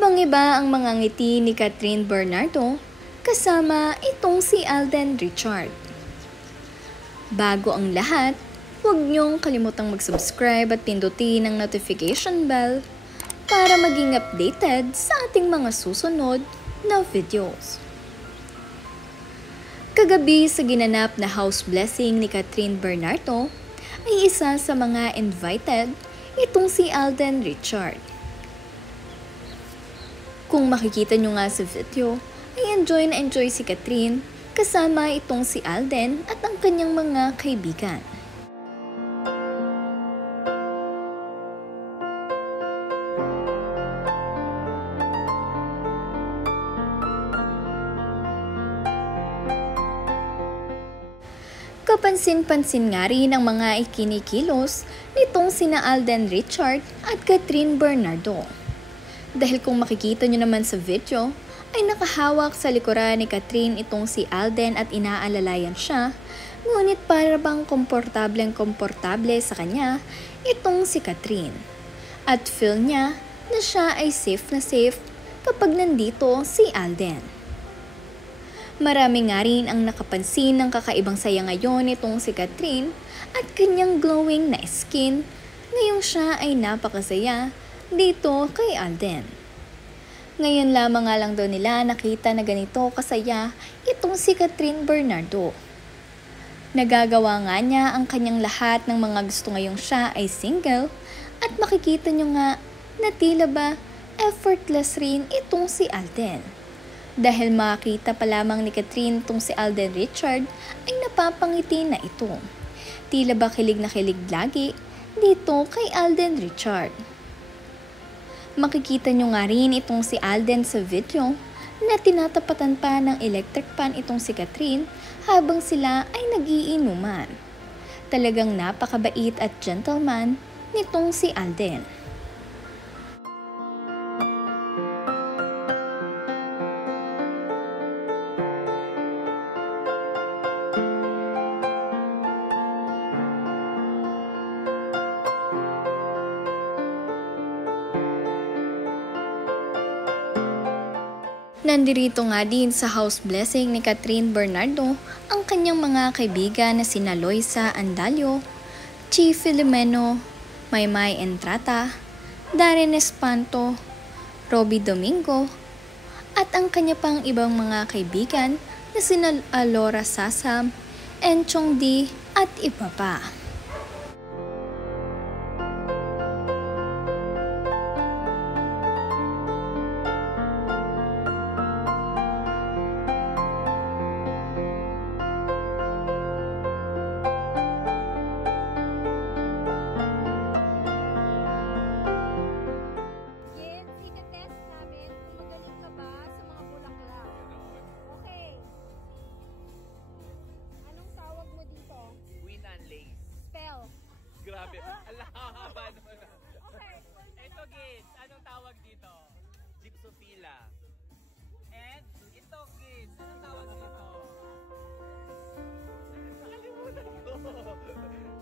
Ibang-iba ang mga ngiti ni Catherine Bernardo kasama itong si Alden Richard. Bago ang lahat, huwag niyong kalimutang mag-subscribe at pindutin ang notification bell para maging updated sa ating mga susunod na videos. Kagabi sa ginanap na house blessing ni Catherine Bernardo ay isa sa mga invited itong si Alden Richard. Kung makikita nyo nga sa video, ay enjoy na enjoy si Catherine kasama itong si Alden at ang kanyang mga kaibigan. Kapansin-pansin nga rin ang mga ikinikilos nitong sina Alden Richard at Catherine Bernardo. Dahil kung makikita nyo naman sa video, ay nakahawak sa likuran ni Catherine itong si Alden at inaalalayan siya, ngunit para bang komportable sa kanya itong si Catherine. At feel niya na siya ay safe na safe kapag nandito si Alden. Marami nga rin ang nakapansin ng kakaibang saya ngayon itong si Catherine at kanyang glowing na skin ngayong siya ay napakasaya dito kay Alden. Ngayon lamang nga lang daw nila nakita na ganito kasaya itong si Catherine Bernardo. Nagagawa nga niya ang kanyang lahat ng mga gusto ngayong siya ay single at makikita nyo nga na tila ba effortless rin itong si Alden. Dahil makita pa lamang ni Catherine itong si Alden Richard ay napapangiti na ito. Tila ba kilig na kilig lagi dito kay Alden Richard. Makikita nyo nga rin itong si Alden sa video na tinatapatan pa ng electric pan itong si Catherine habang sila ay nagiinuman. Talagang napakabait at gentleman nitong si Alden. Nandirito nga din sa house blessing ni Catherine Bernardo ang kanyang mga kaibigan na sina Loisa Andalio, Chi Filomeno, Maymay Entrata, Darren Espanto, Robbie Domingo, at ang kanya pang ibang mga kaibigan na sina Alora Sasam, Enchong D at iba pa. Grabe. Alahaba naman. Okay. Ito, kids. Anong tawag dito? Gypsophila. And ito, kids. Anong tawag dito? Nakalimutan ko.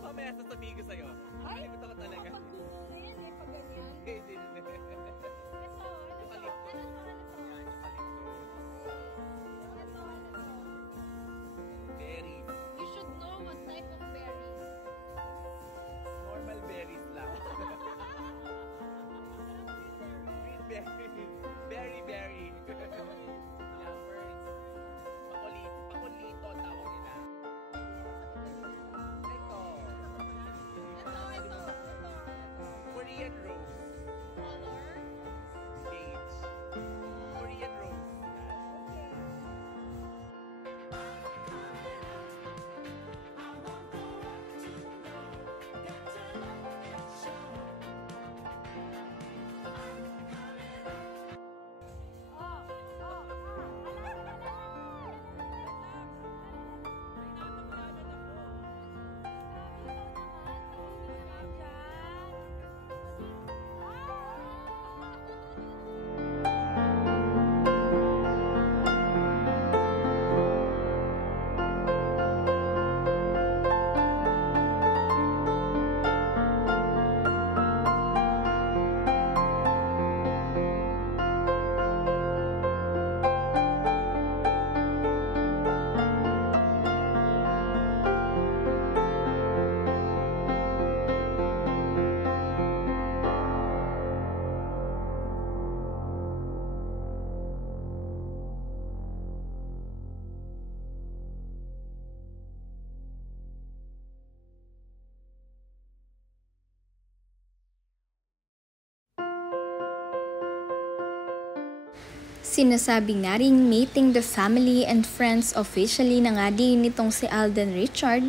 Mamaya sasabihin ko sa'yo. Nakalimutan ko talaga. Pag-google na yan eh, pag ganyan. Hindi. Ito, Berries. you should know what type of berries. Normal berries lang. Green berry. Berry. Yeah, birds. Pakulito ang tawag nila. Ito. Ito. Korean rose. Color. Sinasabi nga rin meeting the family and friends officially na nga din nitong si Alden Richard,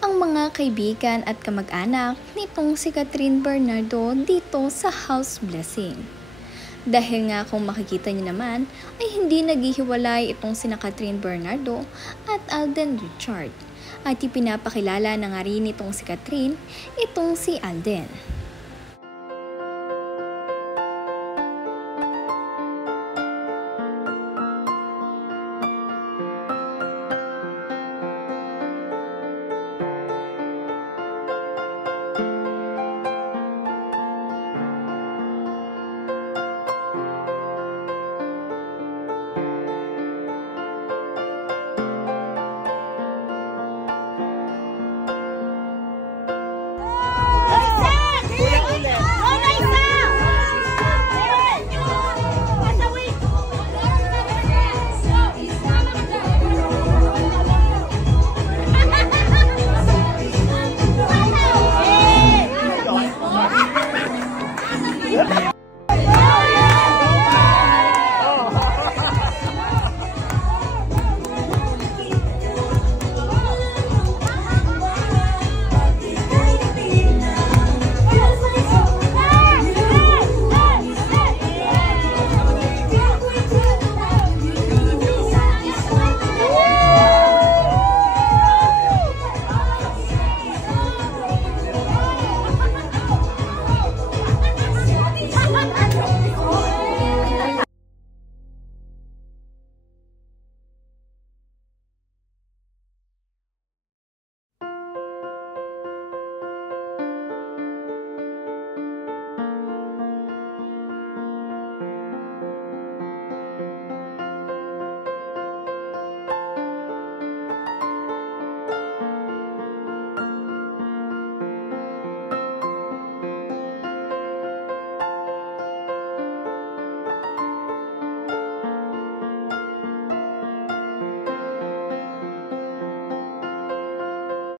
ang mga kaibigan at kamag-anak nitong si Catherine Bernardo dito sa house blessing. Dahil nga kung makikita niyo naman ay hindi naghihiwalay itong sina Catherine Bernardo at Alden Richard. At ipinapakilala na nga rin itong si Catherine, itong si Alden.